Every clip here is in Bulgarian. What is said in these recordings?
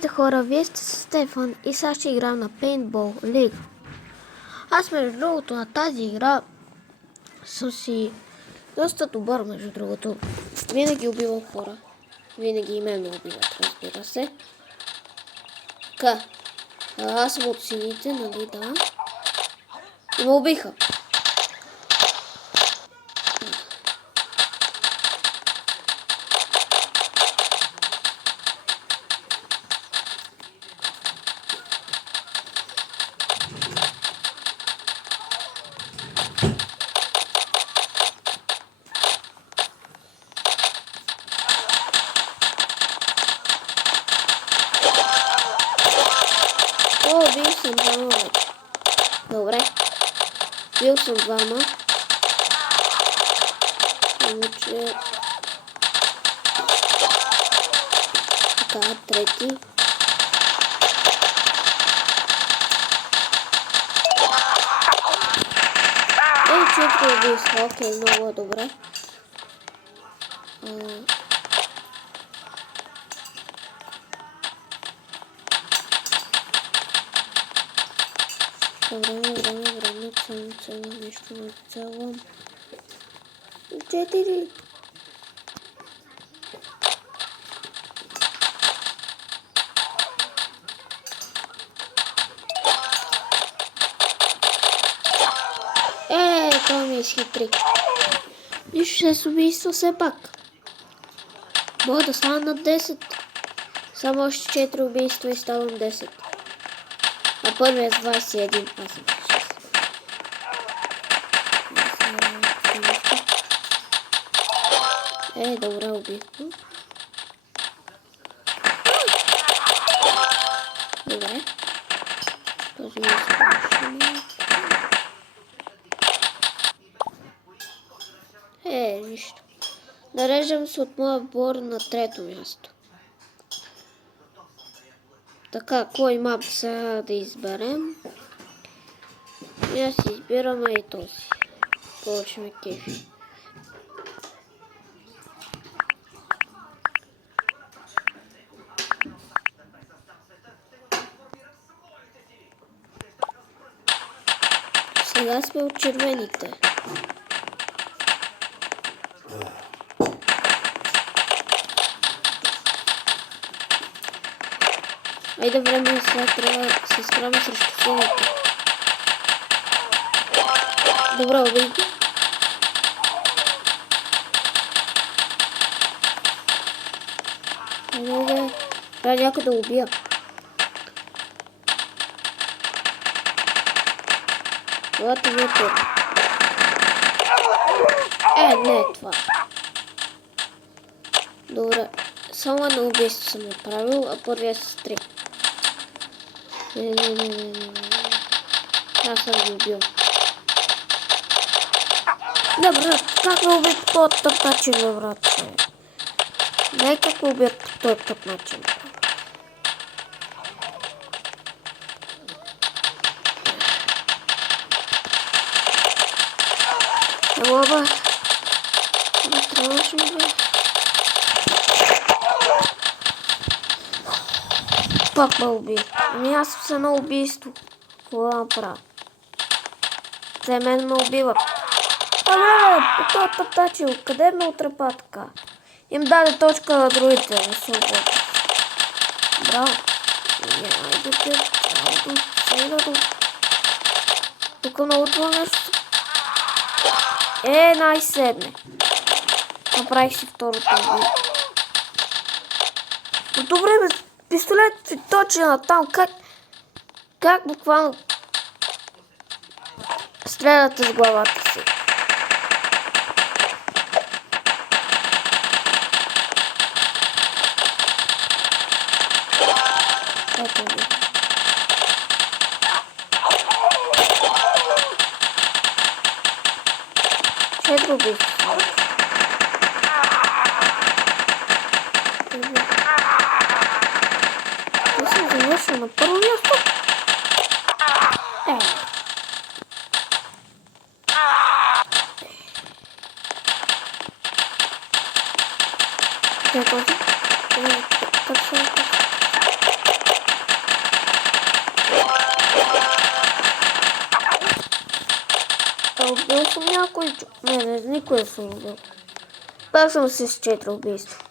Здравейте хора, вие сте с Стефан и сега ще играем на Paintball League. Аз между другото на тази игра съм си доста добър, между другото. Винаги убивам хора. Винаги и мен ме убиват, разбира се. Така. Аз съм от сините, нали, да. И ме убиха. О, бил съм двама вече. Добре. Бил съм двама. Иначе... Така, трети. Четири убийства. Окей, много добре. Време, цяло, нещо не цяло. 4. Това ми изхитри. Нищо с убийство все пак. Мога да стана на 10. Само още 4 убийства и ставам 10. А първият с 21. Аз съм 6. Добре убийство. Добре. Този ми изпращаме. Нищо. Нареждам се от моя отбор на трето място. Така, кой мап сега да изберем? И аз избираме и този. Повече ме кефи. Сега сме от червените. Айде време сега трябва да се справим срещу сините. Добре, убий. Трябва някой да убия. Елате ви тук. Не е това. Добре. Само едно убийство съм направил, а първия с 3. Не. Аз съм ги убил. Добре, как ме убият по този тъп начин, бе, брат? Не как ме убият по този тъп начин. Ела, бе. Не трябваше, бе. Пак ме уби. Ами аз съм с едно убийство. Какво да направя? Те мен ме убиват. По този тъптачил, къде ме отрепа така? Им даде точка на другите, не се обочи. Браво. Айде те, браво, тук научва нещо. Най-седне. Направих си второто убийство. Но добре, бе, пистолет си точи на там. Как буквално стреляте с главата си? Ето ви. Четири убийства. Това съм завършил на първо място. Как Убил съм някой. Не, никой не съм убил. Пак съм си с 4 убийства.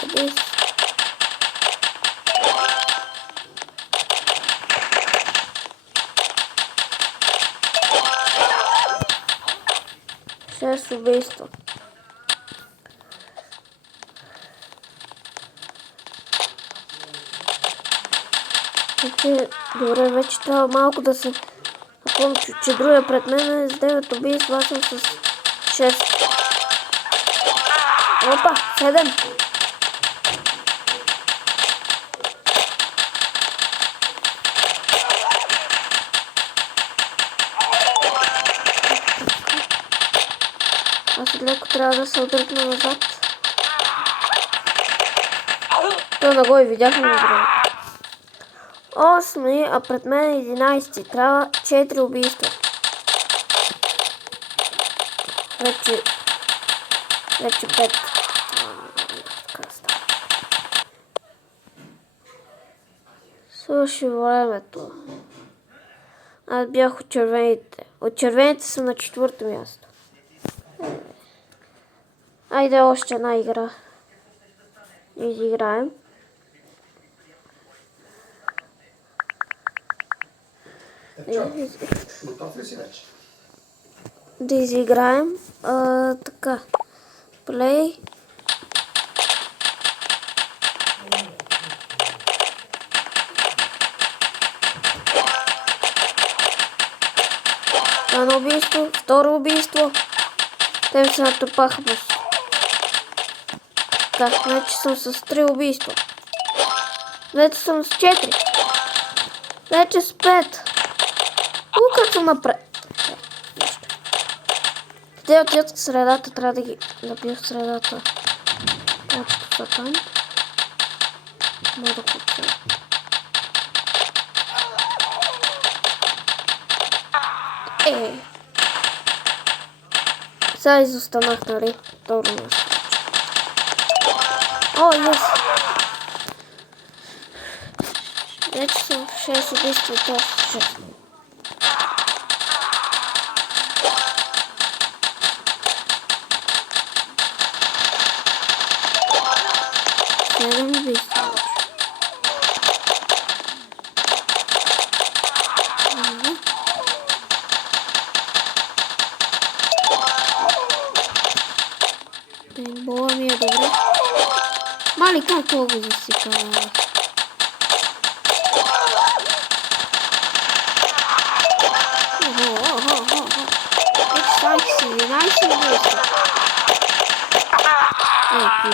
Къде си? Шест убийства. Добре, вече трябва малко да се... Напомня, че другия пред мен е с 9 убийства, аз съм с 6. Опа, 7. Аз леко трябва да се отдръпна назад. То не го и видяхме на време. 8, а пред мен е 11. Трябва 4 убийства. Вече 5. Свърши времето. Аз бях от червените. От червените съм на 4-то място. Айде още една игра. Изиграем. Готов ли си вече? Да изиграем. Така. Плей. Едно убийство, второ убийство. Те ми се натрупаха просто. Така, вече съм с 3 убийства. Вече съм с 4. Вече с 5. Как съм напред? Те отидат в средата, трябва да ги набия в средата. Точно са там. Мога да купя. Сега изостанах, нали? Второ място. О, yes! Вече съм в 6 убийства, то 6. Седем убийства. Бола ми е добре. Мали, как това го засикава? Екс, 11 убийства. Нищо.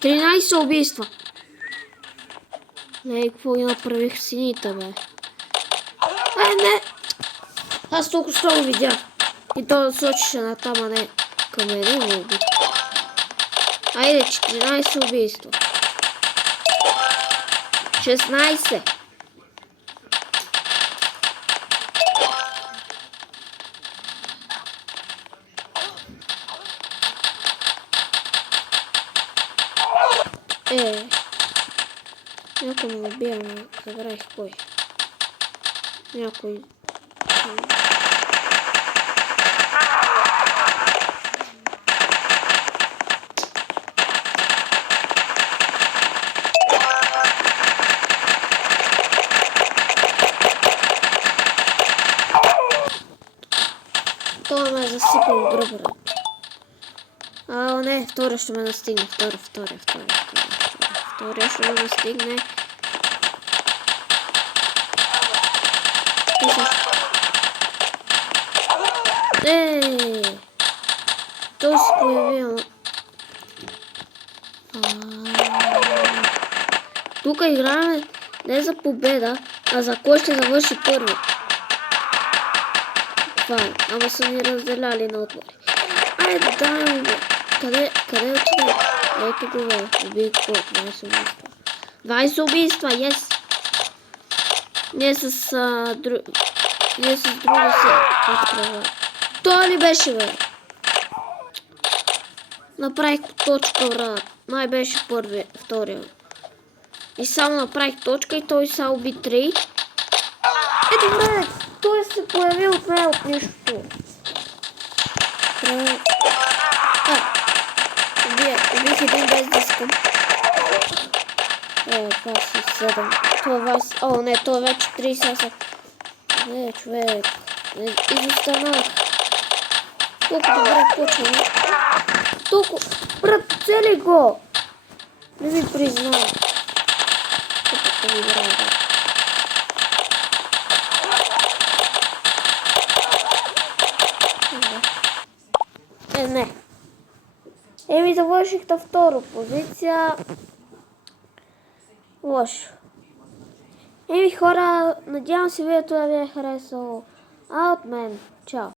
13 убийства. Не, какво ги направих сините, бе? Не! Аз толкова строго видях. И то да сочеше на там, а не към мен му уби. Айде, 14 убийства. 16. Някой ме убия, но забравих кой. Някой... Това ме е засипал в гръбъра. Не, втория ще ме настигне. Втория ще ме настигне. Той се появил. Тук играем не за победа, а за кой ще завърши първи. Това е. Ама са ни разделяли на отвори. Айде, дай му бе. Къде отиде? Ето го бе. Убий какво? 20 убийства. 20 убийства, yes. Ние с други се открива. Той ли беше, бе? Направих точка, брат. Май беше първи, втория. И само направих точка и той са уби 3. Ето, брат, той се появи от мен от нищото. Убих един без да искам. Това си 7. Това си... О, не, това вече 38. Не, човек. Изостанах. Толкова добре почваме. Толкова... Брат, цели го! Не ми признава. Тупата ми брат. Не. Еми, завърших на втора позиция. Лошо. Еми, хора, надявам се видеото да ви е харесало. А от мен. Чао.